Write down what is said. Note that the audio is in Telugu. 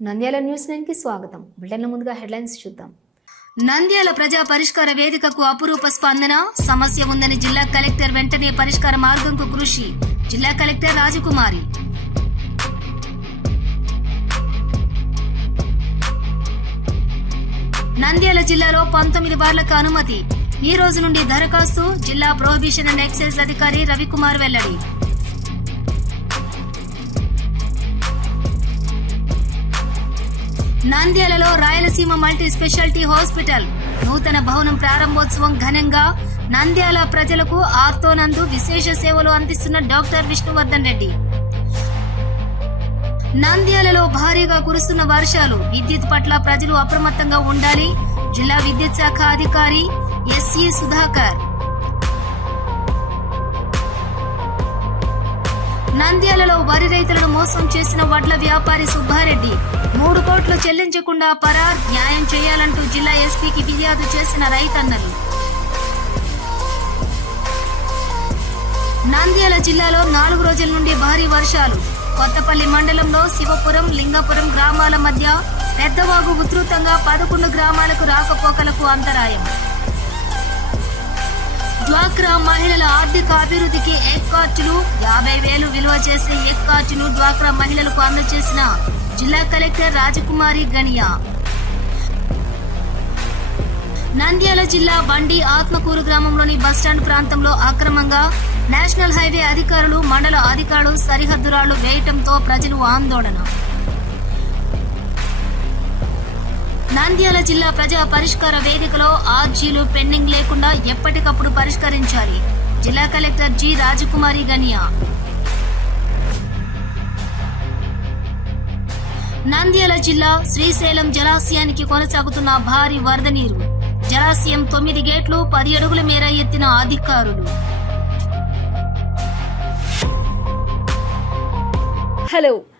నంద్యాల న్యూస్ నైన్కి స్వాగతం. బిల్డన్ల ముందుగా హెడ్లైన్స్ చూద్దాం. నంద్యాల ప్రజా పరిష్కార వేదికకు అపురూప స్పందన సమస్య ఉందని జిల్లా కలెక్టర్ వెంటనే పరిష్కార మార్గంకు కృషి జిల్లా కలెక్టర్ రాజకుమారి. నంద్యాల జిల్లాలో పంతొమ్మిది బార్లకు అనుమతి. ఈ రోజు నుండి దరఖాస్తు జిల్లా ప్రొహిబిషన్ అండ్ ఎక్సైజ్ అధికారి రవికుమార్ వెల్లడి. నంద్యాలలో రాయలసీమ మల్టీ స్పెషాలిటీ హాస్పిటల్. నూతన భవనం ప్రారంభోత్సవం ఘనంగా నంద్యాల ప్రజలకు ఆర్తోనందు విశేష సేవలు అందిస్తున్న డాక్టర్ విష్ణువర్ధన్ రెడ్డి. నంద్యాలలో భారీగా కురుస్తున్న వర్షాలు విద్యుత్ పట్ల ప్రజలు అప్రమత్తంగా ఉండాలి. జిల్లా విద్యుత్ శాఖ అధికారి ఎస్ఈ సుధాకర్. నంద్యాలలో వరి రైతులను మోసం చేసిన వడ్ల వ్యాపారి సుబ్బారెడ్డి. మూడు చెల్లించకుండా పరార్ న్యాయం చేయాలంటూ జిల్లా ఎస్పీకి ఫిర్యాదు చేసిన రైతన్నలు. నంద్యాల జిల్లాలో నాలుగు రోజుల నుండి భారీ వర్షాలు. కొత్తపల్లి మండలంలో శివపురం లింగపురం గ్రామాల మధ్య పెద్దవాగు ఉధృతంగా పదకొండు గ్రామాలకు రాకపోకలకు అంతరాయం. డ్వాక్రా మహిళల ఆర్థిక అభివృద్ధికి ఎగ్ కార్డులు యాభై వేలు విలువ చేసే ఎగ్ కార్డును డ్వాక్రా మహిళలకు అందజేసిన జిల్లా కలెక్టర్ రాజకుమారి గణియా నంద్యాల జిల్లా బండి ఆత్మకూరు గ్రామంలోని బస్టాండ్ ప్రాంతంలో అక్రమంగా నేషనల్ హైవే అధికారులు మండల అధికారులు సరిహద్దు రాళ్ళు వేయటంతో ప్రజలు ఆందోళన. నంద్యాల జిల్లా ప్రజా పరిష్కార వేదికలో ఆర్జీలు పెండింగ్ లేకుండా ఎప్పటికప్పుడు పరిష్కరించాలి. జిల్లా కలెక్టర్ జి రాజకుమారి గనియా. నంద్యాల జిల్లా శ్రీశైలం జలాశయానికి కొనసాగుతున్న భారీ వరద నీరు. జలాశయం తొమ్మిది గేట్లు పది అడుగుల మేర ఎత్తిన అధికారులు. హలో